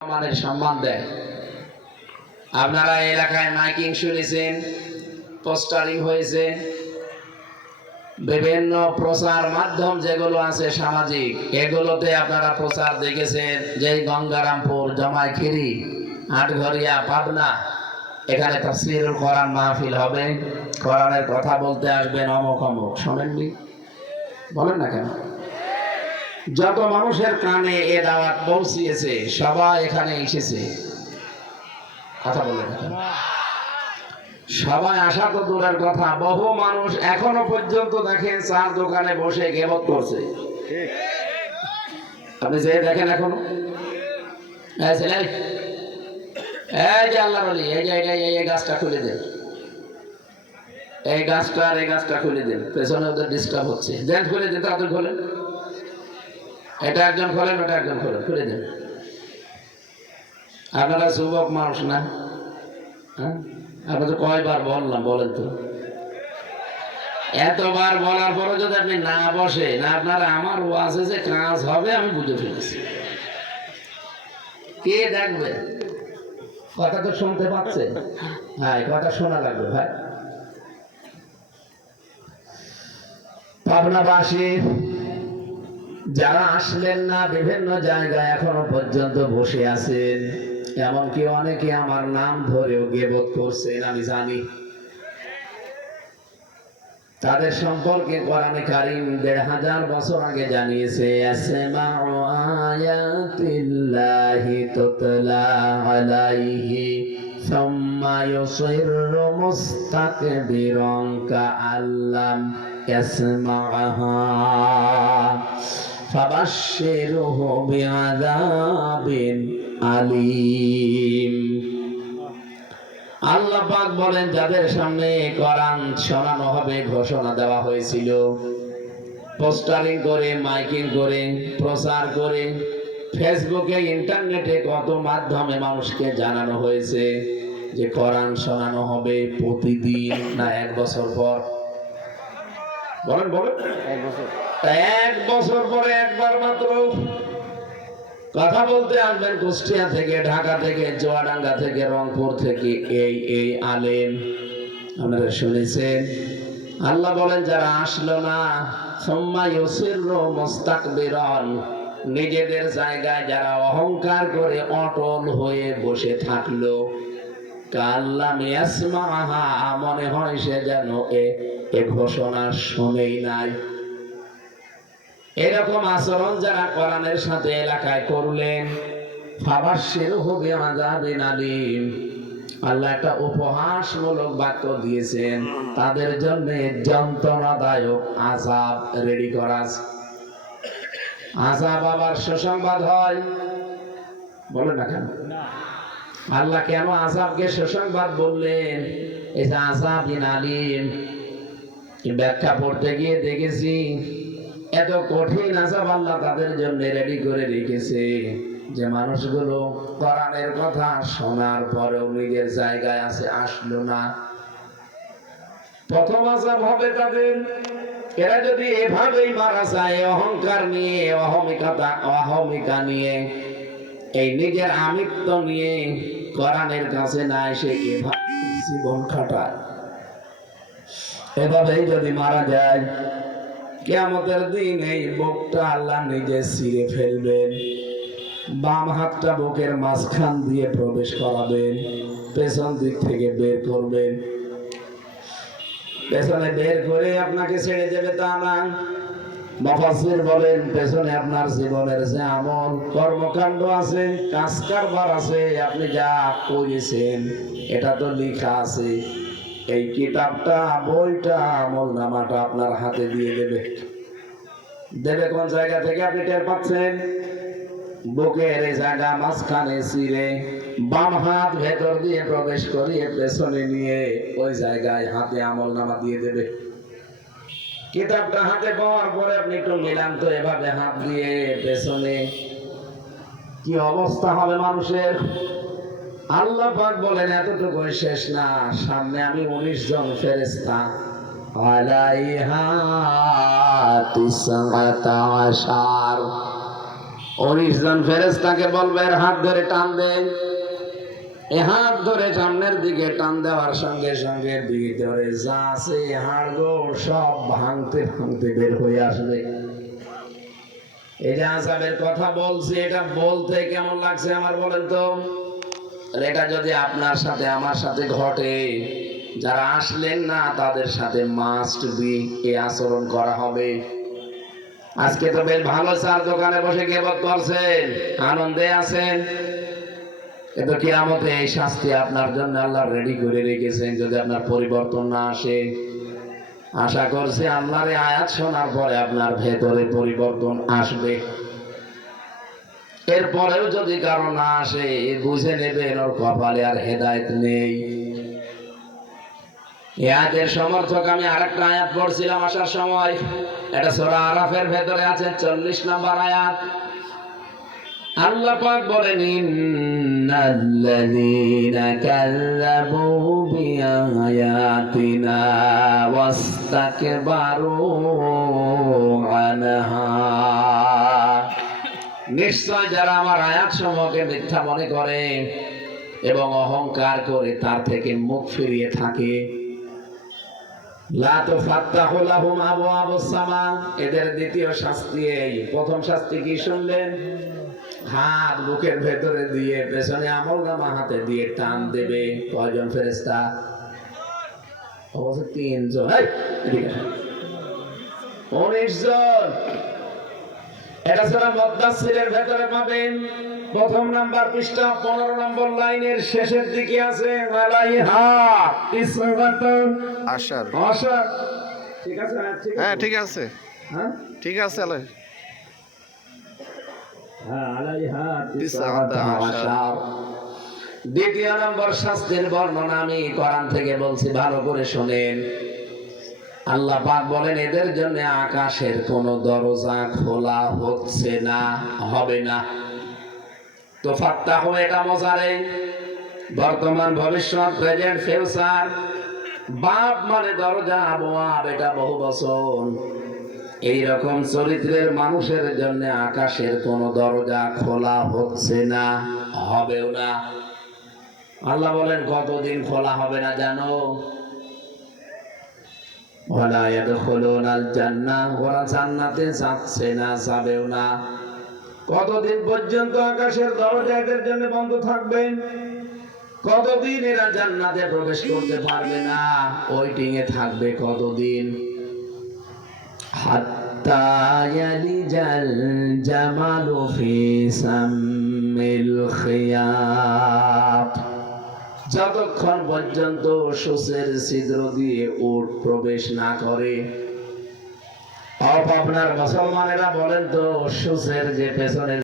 আমাদের সম্মান দেয়। আপনারা এলাকায় মাইকিং শুনেছেন, পোস্টারিং হয়েছে। বিভিন্ন প্রচার মাধ্যম যেগুলো আছে সামাজিক, এগুলোতে আপনারা প্রচার দেখেছেন, যে গঙ্গারামপুর, জমাইখিরি, আটঘরিয়া, পাবনা, এখানে তফসিরুল কোরআন মাহফিল হবে। কোরআনের কথা বলতে আসবেন অমুক অমুক, শোনেননি? বলেন না কেন? যত মানুষের কানে এ দাওয়াত পৌঁছিয়েছে সবাই এখানে এসেছে। কথা বলে সবাই আসা তো দূরের কথা বহু মানুষ এখনও পর্যন্ত দেখেন চার দোকানে বসে গেবত করছে। আপনি যে দেখেন এখনও। ছেলে, এই যে আল্লাহ বলি এই যে যে- এই- গাছটা খুলে দেন। এই গাছটা আর এই গাছটা খুলে দেন পেছনে ওদের ডিস্টার্ব হচ্ছে। দেন খুলে দেন তাদের খোলেন। এটা একজন খোলেন, ওটা একজন খোলেন, খুলে দেন। আপনারা যুবক মানুষ না? হ্যাঁ? আপনার তো কয়বার বললাম, বলেন তো। এতবার বলার পরে যদি আপনি না বসে, না আপনার আমার ওয়াজে যে কাজ হবে, আমি বুঝে ফেলেছি। কে দেখবে? কথা তো শুনতে পাচ্ছে। হ্যাঁ কথা শোনা লাগবে, ভাই। পাবনাবাসী যারা আসলেন না, বিভিন্ন জায়গায় এখনও পর্যন্ত বসে আছেন। এমনকি অনেকে আমার নাম ধরেও গেবত করছেন, আমি জানি। তাদের সম্পর্কে কোরআনে কারিম দেড় হাজার বছর আগে জানিয়েছে, আসমাউ ফাবাশশিরহু বিআযাবিন আলীম। আল্লাহ পাক বলেন, যাদের সামনে কোরআন শোনানো হবে, ঘোষণা দেওয়া হয়েছিল। পোস্টারিং করে, মাইকিং করে, প্রচার করে, ফেসবুকে, ইন্টারনেটে কত মাধ্যমে মানুষকে জানানো হয়েছে যে কোরআন শোনানো হবে প্রতিদিন না এক বছর পর। বলেন বলেন। এক বছর। পরে একবার মাত্র কথা বলতে আসবেন কুষ্টিয়া থেকে ঢাকা থেকে জোয়াডাঙ্গা থেকে রংপুর থেকে এই এই আলেম। আপনারা শুনেছেন? আল্লাহ বলেন যারা আসলো না সম্মা ইউসিররু মুস্তাকবিরান। নিজেদের জায়গায় যারা অহংকার করে অটল হয়ে বসে থাকল মনে হয় সে যেন এ ঘোষণা শুনেই নাই। এরকম আচরণ যারা কোরআনের সাথে এলাকায় করলেন হবে আল্লাহ একটা উপহাসমূলক বাক্য দিয়েছেন, তাদের জন্য যন্ত্রণাদায়ক আজাব রেডি করা। আজাব আবার সুসংবাদ হয়। বলে না কেন? আল্লাহ কেন আজাবকে সুসংবাদ বললেন? এই যে আজাবিন আলিম ব্যাখ্যা পড়তে গিয়ে দেখেছি, এত কঠিন আজাব আল্লাহ তাদের জন্য রেডি করে রেখেছে যে মানুষগুলো কোরআনের কথা শোনার পরেও নিজের জায়গায় আছে, আসলো না। প্রথম আজাব হবে তাদের। এরা যদি এভাবেই মারা যায় অহংকার নিয়ে, অহমিকতা অহমিকা নিয়ে, এই নিজের আমিত্ব নিয়ে কোরআনের কাছে না এসে জীবন খাটায় এভাবেই যদি মারা যায়, কেয়ামতের দিন এই বুকটা আল্লাহ নিজে ছিঁড়ে ফেলবেন, বাম হাতটা বুকের মাঝখান দিয়ে প্রবেশ করাবেন, পেছন দিক থেকে বের করবেন। পেছনে বের করে আপনাকে ছেড়ে দেবে তা না। মফাসির বলেন, পেছনে আপনার জীবনের যে আমল, কর্মকাণ্ড আছে কাজ কারবার আছে, আপনি যা করেছেন, এটা তো লেখা আছে। এই কিতাবটা, বইটা, আমল নামাটা আপনার হাতে দিয়ে দেবে। দেবে কোন জায়গা থেকে আপনি টের পাচ্ছেন? বুকের এই জায়গা, মাঝখানে ছিঁড়ে বাম হাত ভেতর দিয়ে প্রবেশ করিয়ে, পেছনে নিয়ে, ওই জায়গায় হাতে আমল নামা দিয়ে দেবে। কিতাবটা হাতে পাওয়ার পরে আপনি একটু মিলান তো এভাবে হাত দিয়ে পেছনে। কি অবস্থা হবে মানুষের? আল্লাহ পাক বলেন এতটুকু শেষ না। সামনে আমি উনিশ জন ফেরেস্তা উনিশ জন ফেরেস্তাকে বলবে হাত ধরে টান দে এ হাত ধরে সামনের দিকে টান দেওয়ার সঙ্গে সঙ্গে ভিতরে যা আছে হাড় সব ভাঙতে ভাঙতে বের হয়ে আসবে। এই যে আসাবের কথা বলছি, এটা বলতে কেমন লাগছে আমার বলেন তো? এটা যদি আপনার সাথে, আমার সাথে ঘটে, যারা আসলেন না, তাদের সাথে মাস্ট বি এই আচরণ করা হবে। আজকে তো বেশ ভালো চার দোকানে বসে কেবল করছেন, আনন্দে আছেন। কিন্তু কিয়ামতে এই শাস্তি আপনার জন্য আল্লাহ রেডি করে রেখেছেন যদি আপনার পরিবর্তন না আসে। আশা করছি আল্লাহর আয়াত শোনার পরে আপনার ভেতরে পরিবর্তন আসবে। এরপরেও যদি কারও না আসে বুঝে নেবেন ওর কপালে আর হেদায়ত নেই। এই আয়াতের সমর্থক আমি আরেকটা আয়াত পড়ছিলাম আসার সময়। এটা সূরা আরাফের ভেতরে আছে চল্লিশ নম্বর আয়াত। আল্লাহ পাক বলেন, ইন্নাল্লাযীনা কাযযাবু বিআয়াতিনা ওয়াস্তাকবারু আনহা। নিশ্চয় যারা আমার আয়াত সমূহকে মিথ্যা মনে করে এবং অহংকার করে তার থেকে মুখ ফিরিয়ে থাকে এদের দ্বিতীয় শাস্তি এই। প্রথম শাস্তি কি শুনলেন? হাত বুকের ভেতরে দিয়ে, পেছনে আমল নামা হাতে দিয়ে টান দেবে। কয়জন ফেরেস্তা অবশ্য তিনজন। উনিশ জন। এটা ছাড়া মদ্দাসিরের ভেতরে পাবেন। প্রথম নাম্বার পৃষ্ঠা পনেরো নম্বর লাইনের শেষের দিকে আছে। আলাইহা আশার। ঠিক আছে হ্যাঁ, ঠিক আছে। হ্যাঁ ঠিক আলাই। দ্বিতীয় নম্বর শাস্তির বর্ণনা আমি কোরআন থেকে বলছি ভালো করে শোনেন। আল্লাহ পাক বলেন, এদের জন্য আকাশের কোন দরজা খোলা হচ্ছে না, হবে না। তো ফাত্তাহ, এটা মজারে বর্তমান ভবিষ্যৎ প্রেজেন্ট ফিউচার বাপ মানে দরজা আবহাওয়া এটা বহু বছর এই রকম চরিত্রের মানুষের জন্য আকাশের কোন দরজা খোলা হচ্ছে না, হবেও না। আল্লাহ বলেন, কতদিন খোলা হবে না জানো? কতদিন পর্যন্ত আকাশের দরজা এদের জন্য বন্ধ থাকবে? কতদিন এরা জান্নাতে প্রবেশ করতে পারবে না? ওয়েটিং এ থাকবে কতদিন? জামালু ফি সাম্মিল খিয়াত যতক্ষণ পর্যন্ত সুসের ছিদ্র দিয়ে উট প্রবেশ না করে। আপনার মুসলমানেরা বলেন তো সুসের যে পেছনের